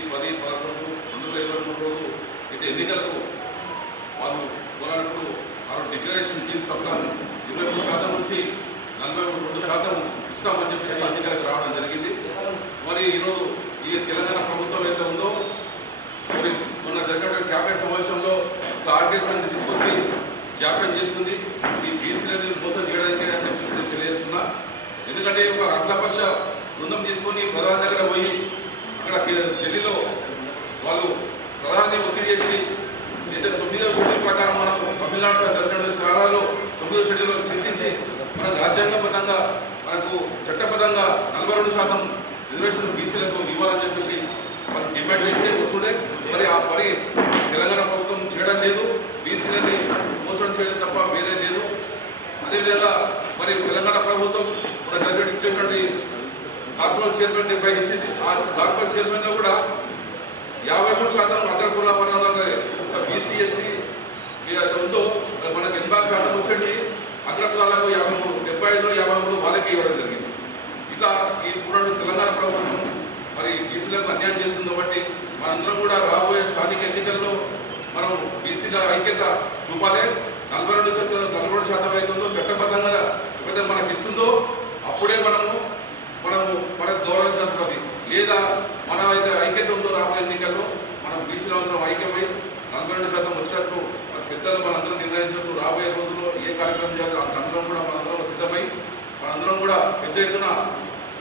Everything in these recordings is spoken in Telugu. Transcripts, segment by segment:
10-11-2023 ఇటు ఎన్నికలకు వాళ్ళు పోరాడుతూ ఆ డిక్లరేషన్ తీసుకుంటాం 23% నుంచి 42% ఇస్తామని చెప్పేసి ఎన్నికలకు రావడం జరిగింది. మరి ఈరోజు ఈ తెలంగాణ ప్రభుత్వం ఏదైతే ఉందో మరి మొన్న జరిగినటువంటి క్యాబినెట్ సమావేశంలో ఒక ఆర్డినెన్స్ తీసుకొచ్చి జాప్యం చేస్తుంది. ఈ బీసీలని మోసం చేయడానికి అని చెప్పేసి నేను తెలియజేస్తున్నా. ఎందుకంటే ఒక అఖిలపక్ష బృందం తీసుకొని ప్రధాని దగ్గర పోయి అక్కడ ఢిల్లీలో వాళ్ళు ప్రధాని ఒత్తిడి చేసి అయితే 9వ షెడ్యూల్ ప్రకారం మనం తమిళనాడులో జరిగిన కాలాల్లో 9వ షెడ్యూల్లో చర్చించి మనకు రాజ్యాంగబద్ధంగా మనకు చట్టబద్ధంగా 42% రిజర్వేషన్ బీసీలకు ఇవ్వాలని చెప్పేసి మనం డిమాండ్ చేస్తే వస్తుండే. మరి ఆ పని తెలంగాణ ప్రభుత్వం చేయడం లేదు. బీసీలని మోసం చేయడం తప్ప వేరే లేదు. అదేవిధంగా మరి తెలంగాణ ప్రభుత్వం మన గవర్నమెంట్ ఇచ్చేటువంటి కార్పొరేట్ చైర్మన్ నిర్వహించింది. ఆ కార్పొరేట్ చైర్మన్లో కూడా 53% అగ్రకుల వర్గాల బీసీ ఎస్టీ ఉందో మనకు 80% వచ్చండి. అగ్రకులాలకు 53, 75లో 53 వాళ్ళకి ఇవ్వడం జరిగింది. ఇట్లా ఈ తెలంగాణ ప్రభుత్వం మరి బీసీలకు అన్యాయం చేస్తుంది. కాబట్టి మనందరం కూడా రాబోయే స్థానిక ఎన్నికల్లో మనం బీసీల ఐక్యత చూపాలి. 42% అవుతుందో చట్టబద్ధంగా ఎప్పుడైతే మనకి ఇస్తుందో అప్పుడే మనకు గౌరవించినటువంటి లేదా మన అయితే ఐక్యత ఉందో రాబోయే ఎన్నికల్లో మనం బీసీలో అందరం ఐక్యమై 42% వచ్చినట్టు పెద్దలు మనందరం నిర్ణయించినట్టు రాబోయే రోజుల్లో ఏ కార్యక్రమం చేయాలో అందరం కూడా మనందరం సిద్ధమై మనందరం కూడా పెద్ద ఎత్తున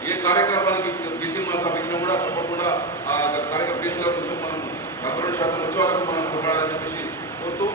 ఏ కార్యక్రమానికి బీసీ మా సమీక్ష కూడా తప్పకుండా ఆ కార్యక్రమ బీసీల కోసం మనం 42% వచ్చే వరకు మనం పోరాడాలని చెప్పేసి కోరుతూ